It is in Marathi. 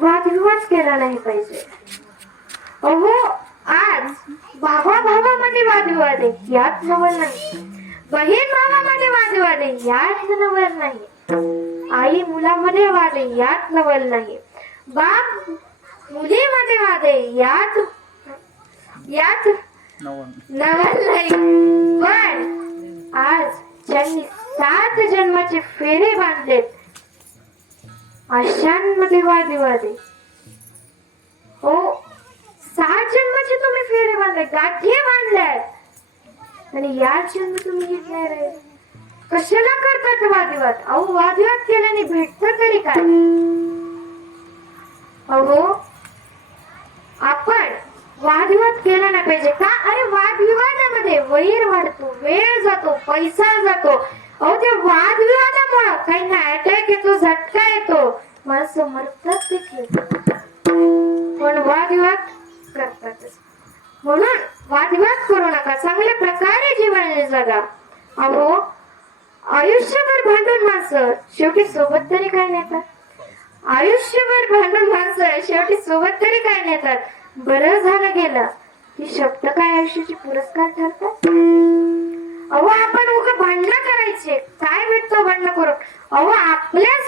वादविवाद केला नाही पाहिजे. अहो आज भावा भावामध्ये वादविवाद आहे, यात नवल नाही. बहीण भावामध्ये वादविवाद आहे, यात नवल नाही. आई मुलामध्ये वाद आहे, यात नवल नाही. बाप मुलीमध्ये वाद आहे, यात नवल नाही. पण आज ज्यांनी 7 जन्माचे फेरे बांधलेत अशांमध्ये वादविवाद आहे. हो, 7 जन्माचे तुम्ही फेरे बांधले, गाठी बांधल्यात आणि या जन्म तुम्ही घेत नाही रे. कशाला करतात वादविवाद? अहो वादविवाद केल्याने भेटत तरी काय? अहो आपण वादविवाद केला नाही पाहिजे का? अरे वादविवादामध्ये वैर वाढतो, वेळ जातो, पैसा जातो. अहो त्या वादविवादामुळे काही ना अटॅक येतो, झटका येतो, माणसं मरतात देखील. पण वादविवाद करतातच. म्हणून वादविवाद करू नका, चांगल्या प्रकारे जीवन जगा. अहो आयुष्यभर भांडून माणसं शेवटी सोबत तरी काय नेतात? आयुष्यभर भांडून माणसं शेवटी सोबत तरी काय नेतात? बरं झालं गेलं. ती शब्द काय आयुष्याचे पुरस्कार ठरतात? अहो आपण उगा भांडणं करायचे, काय भेटतो भांडणं करून? अहो आपल्या